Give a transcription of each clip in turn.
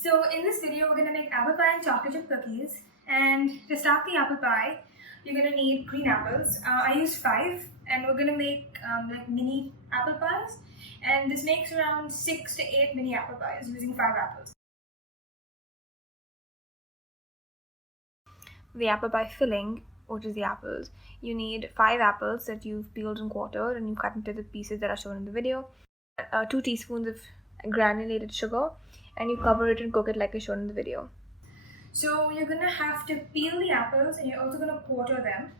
So in this video, we're going to make apple pie and chocolate chip cookies. And to start the apple pie, you're going to need green apples. I used 5, and we're going to make like mini apple pies. And this makes around 6 to 8 mini apple pies using 5 apples. The apple pie filling, which is the apples, you need 5 apples that you've peeled and quartered and you cut into the pieces that are shown in the video. 2 teaspoons of granulated sugar, and you cover it and cook it like I showed in the video. So you're gonna have to peel the apples and you're also gonna quarter them.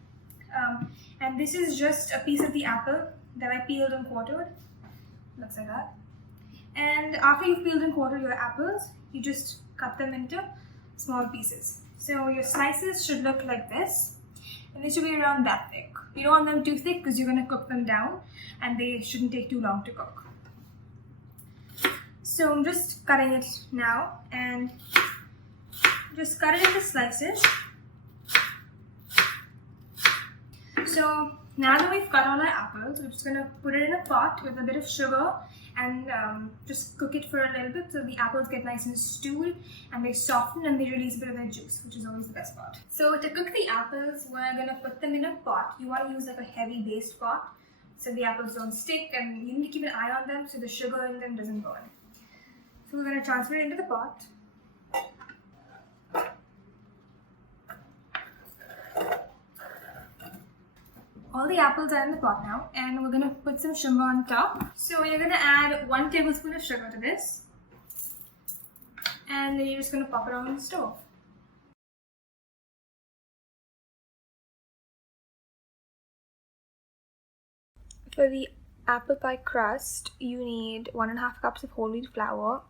And this is just a piece of the apple that I peeled and quartered. Looks like that. And after you've peeled and quartered your apples, you just cut them into small pieces. So your slices should look like this, and they should be around that thick. You don't want them too thick because you're gonna cook them down and they shouldn't take too long to cook. So I'm just cutting it now, and just cut it into slices. So now that we've cut all our apples, we're just going to put it in a pot with a bit of sugar and just cook it for a little bit so the apples get nice and stewed and they soften and they release a bit of their juice, which is always the best part. So to cook the apples, we're going to put them in a pot. You want to use like a heavy based pot so the apples don't stick, and you need to keep an eye on them so the sugar in them doesn't burn. So we're going to transfer it into the pot. All the apples are in the pot now, and we're going to put some sugar on top. So you're going to add 1 tablespoon of sugar to this, and then you're just going to pop it on the stove. For the apple pie crust, you need 1.5 cups of whole wheat flour,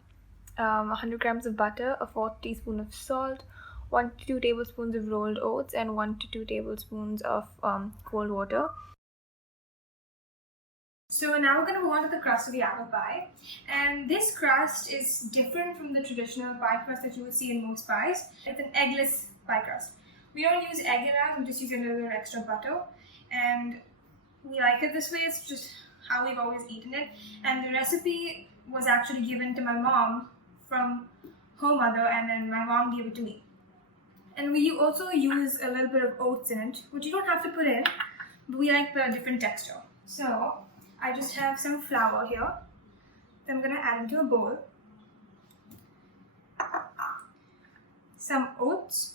100 grams of butter, a 4th teaspoon of salt, 1 to 2 tablespoons of rolled oats, and 1 to 2 tablespoons of cold water. So now we're going to move on to the crust of the apple pie. And this crust is different from the traditional pie crust that you would see in most pies. It's an eggless pie crust. We don't use egg in ours, we just use a little bit of extra butter. And we like it this way, it's just how we've always eaten it. And the recipe was actually given to my mom from her mother, and then my mom gave it to me. And we also use a little bit of oats in it, which you don't have to put in, but we like the different texture. So I just have some flour here that I'm going to add into a bowl. Some oats.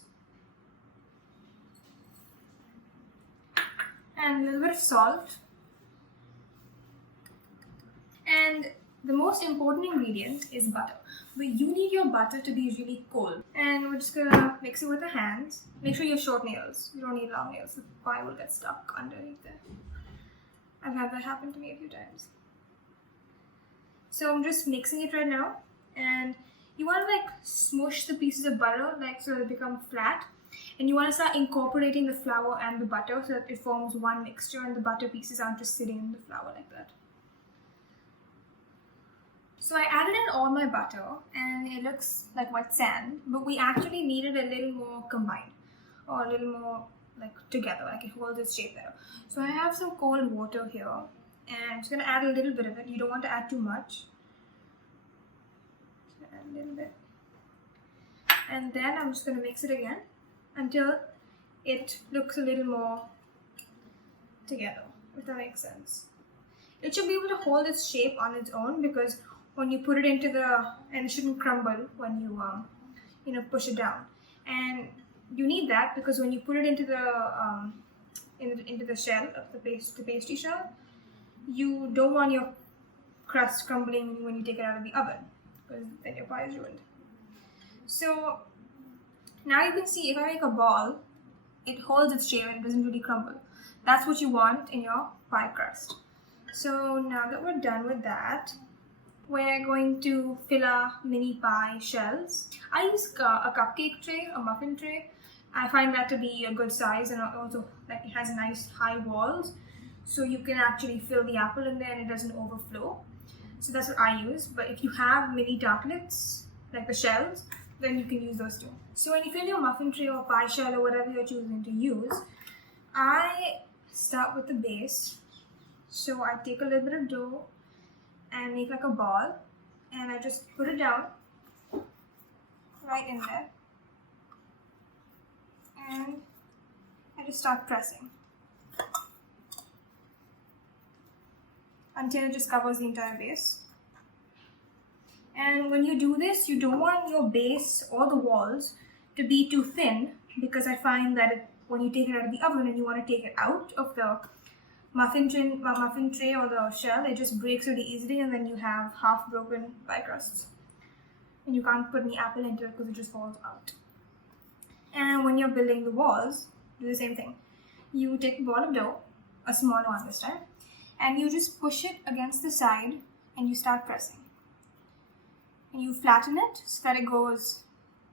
And a little bit of salt. And the most important ingredient is butter. But you need your butter to be really cold. And we're just gonna mix it with the hands. Make sure you have short nails. You don't need long nails. The pie will get stuck underneath there. I've had that happen to me a few times. So I'm just mixing it right now. And you want to like smush the pieces of butter like so they become flat. And you want to start incorporating the flour and the butter so that it forms one mixture and the butter pieces aren't just sitting in the flour like that. So I added in all my butter and it looks like wet sand, but we actually needed a little more combined or a little more like together, like it holds its shape better. So I have some cold water here and I'm just going to add a little bit of it. You don't want to add too much. So add a little bit. And then I'm just going to mix it again until it looks a little more together, if that makes sense. It should be able to hold its shape on its own, because when you put it into and it shouldn't crumble when you push it down. And you need that because when you put it into the shell of the pastry shell, you don't want your crust crumbling when you take it out of the oven, because then your pie is ruined. So now you can see if I make a ball, it holds its shape and it doesn't really crumble. That's what you want in your pie crust. So now that we're done with that, we're going to fill our mini pie shells. I use a cupcake tray, a muffin tray. I find that to be a good size, and also like it has nice high walls, so you can actually fill the apple in there and it doesn't overflow. So that's what I use. But if you have mini tartlets, like the shells, then you can use those too. So when you fill your muffin tray or pie shell or whatever you're choosing to use, I start with the base. So I take a little bit of dough and make like a ball, and I just put it down right in there. And I just start pressing until it just covers the entire base. And when you do this, you don't want your base or the walls to be too thin, because I find that when you take it out of the oven and you want to take it out of the muffin tray or the shell, it just breaks really easily, and then you have half broken pie crusts. And you can't put any apple into it because it just falls out. And when you're building the walls, do the same thing. You take a ball of dough, a smaller one this time, and you just push it against the side and you start pressing. And you flatten it so that it goes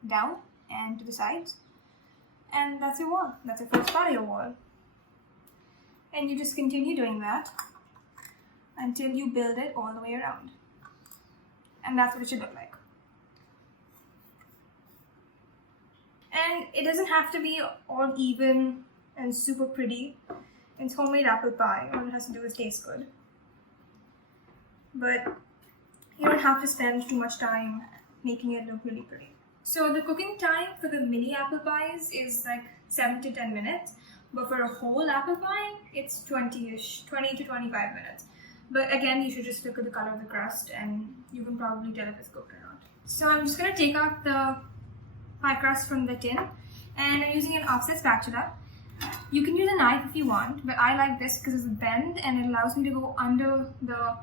down and to the sides. And that's your wall. That's the first part of your wall. And you just continue doing that until you build it all the way around. And that's what it should look like. And it doesn't have to be all even and super pretty. It's homemade apple pie. All it has to do is taste good. But you don't have to spend too much time making it look really pretty. So the cooking time for the mini apple pies is like 7 to 10 minutes. But for a whole apple pie, it's 20 to 25 minutes. But again, you should just look at the color of the crust and you can probably tell if it's cooked or not. So I'm just going to take out the pie crust from the tin, and I'm using an offset spatula. You can use a knife if you want, but I like this because it's a bend and it allows me to go under the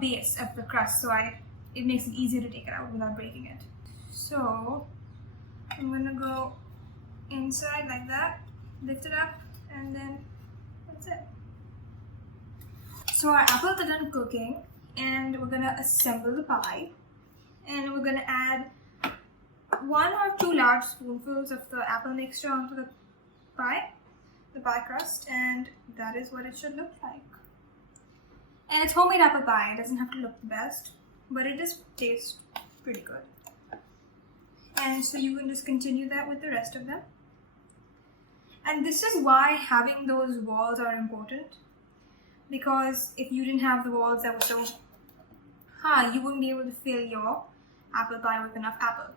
base of the crust, so it makes it easier to take it out without breaking it. So I'm going to go inside like that, lift it up, and then that's it. So our apples are done cooking, and we're going to assemble the pie, and we're going to add 1 or 2 large spoonfuls of the apple mixture onto the pie crust, and that is what it should look like. And it's homemade apple pie. It doesn't have to look the best, but it just tastes pretty good. And so you can just continue that with the rest of them. And this is why having those walls are important, because if you didn't have the walls that were so high, you wouldn't be able to fill your apple pie with enough apple.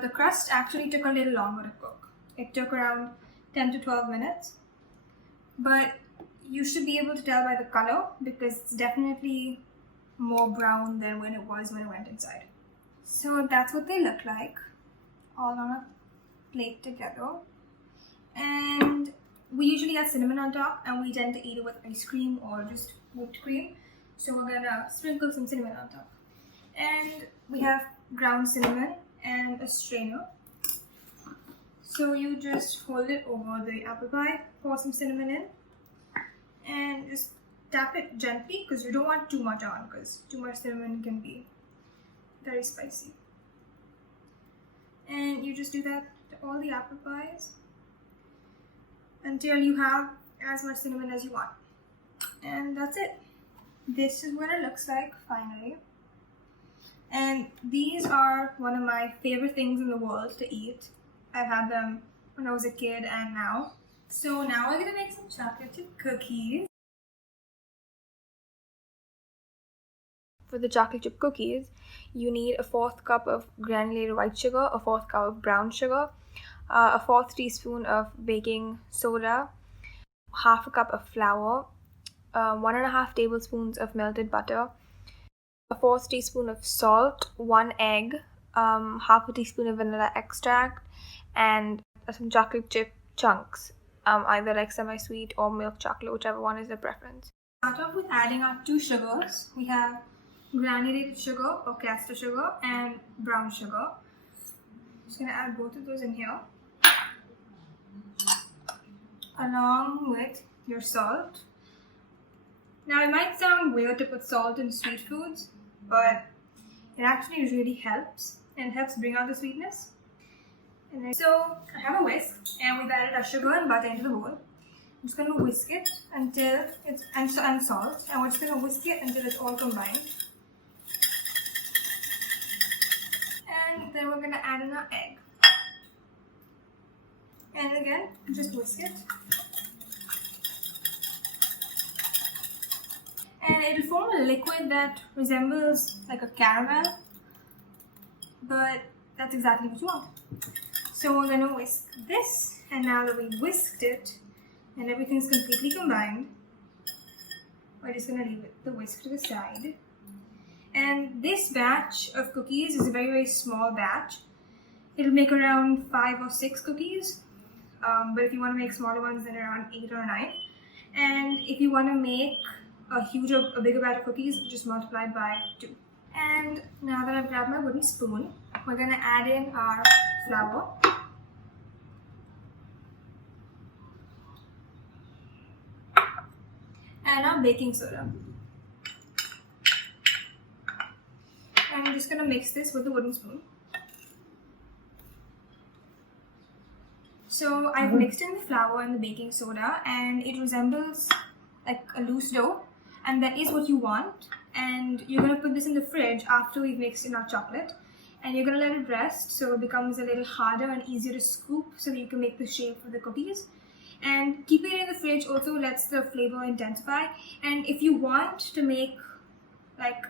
The crust actually took a little longer to cook. It took around 10 to 12 minutes. But you should be able to tell by the color, because it's definitely more brown than when it was when it went inside. So that's what they look like, all on a plate together. And we usually add cinnamon on top, and we tend to eat it with ice cream or just whipped cream. So we're gonna sprinkle some cinnamon on top. And we have ground cinnamon and a strainer. So you just hold it over the apple pie, pour some cinnamon in, and just tap it gently, because you don't want too much on, because too much cinnamon can be very spicy. And you just do that to all the apple pies until you have as much cinnamon as you want. And that's it. This is what it looks like finally. And these are one of my favorite things in the world to eat. I've had them when I was a kid and now. So now we're going to make some chocolate chip cookies. For the chocolate chip cookies, you need a 4th cup of granulated white sugar, a 4th cup of brown sugar, a 4th teaspoon of baking soda, half a cup of flour, 1.5 tablespoons of melted butter, a 4th teaspoon of salt, 1 egg, half a teaspoon of vanilla extract, and some chocolate chip chunks, either like semi-sweet or milk chocolate, whichever one is your preference. Start off with adding our 2 sugars. We have granulated sugar or caster sugar and brown sugar. I'm just going to add both of those in here, along with your salt. Now it might sound weird to put salt in sweet foods, but it actually really helps, and helps bring out the sweetness. And then, so I have a whisk, and we've added our sugar and butter into the bowl. I'm just going to whisk it until it's, and salt, and we're just going to whisk it until it's all combined. And then we're going to add in our egg. And again, just whisk it. And it'll form a liquid that resembles like a caramel, but that's exactly what you want. So we're going to whisk this, and now that we whisked it and everything's completely combined, we're just going to leave the whisk to the side. And this batch of cookies is a very, very small batch. It'll make around 5 or 6 cookies, but if you want to make smaller ones, then around 8 or 9. And if you want to make a bigger batch of cookies, just multiply it by 2. And now that I've grabbed my wooden spoon, we're going to add in our flour. And our baking soda. And I'm just going to mix this with the wooden spoon. So I've mixed in the flour and the baking soda, and it resembles like a loose dough, and that is what you want. And you're going to put this in the fridge after we've mixed in our chocolate, and you're going to let it rest so it becomes a little harder and easier to scoop so that you can make the shape for the cookies. And keeping it in the fridge also lets the flavor intensify. And if you want to make like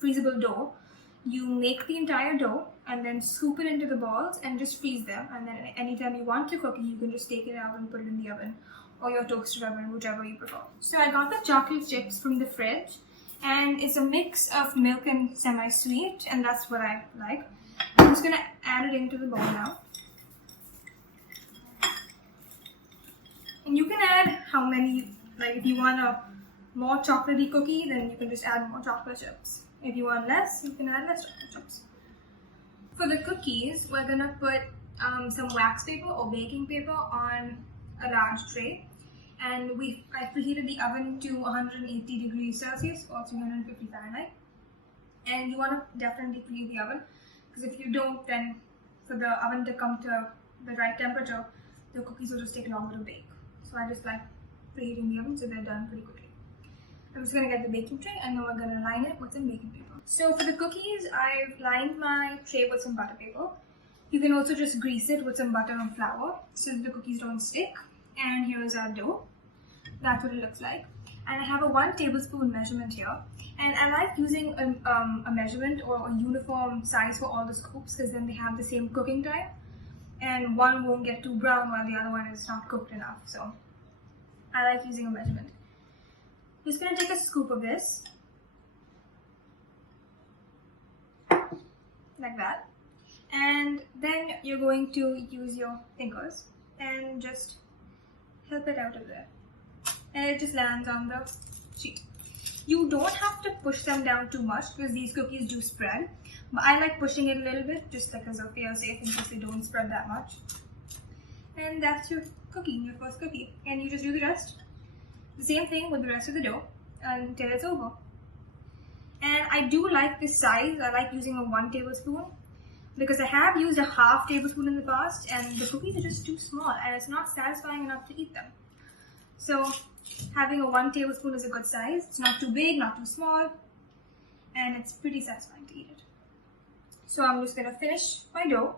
freezable dough, you make the entire dough and then scoop it into the balls and just freeze them. And then anytime you want to cook it, you can just take it out and put it in the oven or your toaster oven, whichever you prefer. So I got the chocolate chips from the fridge, and it's a mix of milk and semi-sweet, and that's what I like. I'm just going to add it into the bowl now. And you can add how many, like if you want a more chocolatey cookie, then you can just add more chocolate chips. If you want less, you can add less chocolate chips. For the cookies, we're going to put some wax paper or baking paper on a large tray. And I preheated the oven to 180 degrees Celsius or 350 Fahrenheit. And you want to definitely preheat the oven, because if you don't, then for the oven to come to the right temperature, the cookies will just take longer to bake. So I just like preheating the oven so they're done pretty quickly. I'm just going to get the baking tray, and then we're going to line it with some baking paper. So for the cookies, I've lined my tray with some butter paper. You can also just grease it with some butter and flour so that the cookies don't stick. And here's our dough. That's what it looks like. And I have a 1 tablespoon measurement here. And I like using a measurement or a uniform size for all the scoops, because then they have the same cooking time. And one won't get too brown while the other one is not cooked enough. So I like using a measurement. I'm just going to take a scoop of this. Like that. And then you're going to use your fingers and just help it out of there. And it just lands on the sheet. You don't have to push them down too much because these cookies do spread. But I like pushing it a little bit just like as a fail safe in case they don't spread that much. And that's your cookie, your first cookie. And you just do the rest. The same thing with the rest of the dough until it's over. And I do like this size. I like using a 1 tablespoon because I have used a 1/2 tablespoon in the past and the cookies are just too small and it's not satisfying enough to eat them. So having a 1 tablespoon is a good size. It's not too big, not too small, and it's pretty satisfying to eat it. So I'm just going to finish my dough,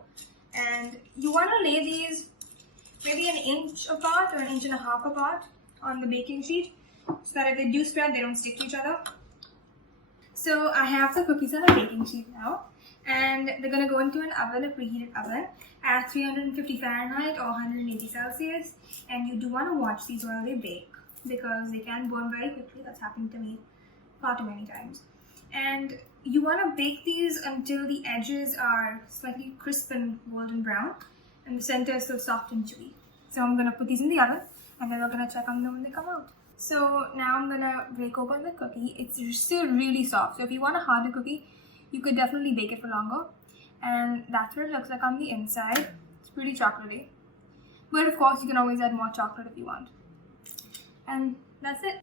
and you want to lay these maybe 1 inch apart or 1.5 inches apart on the baking sheet so that if they do spread, they don't stick to each other. So I have the cookies on a baking sheet now, and they're going to go into an oven, a preheated oven, at 350 Fahrenheit or 180 Celsius. And you do want to watch these while they bake because they can burn very quickly. That's happened to me far too many times. And you want to bake these until the edges are slightly crisp and golden brown and the center is still soft and chewy. So I'm going to put these in the oven and then we're going to check on them when they come out. So now I'm going to break open the cookie. It's still really soft. So if you want a harder cookie, you could definitely bake it for longer. And that's what it looks like on the inside. It's pretty chocolatey. But of course, you can always add more chocolate if you want. And that's it.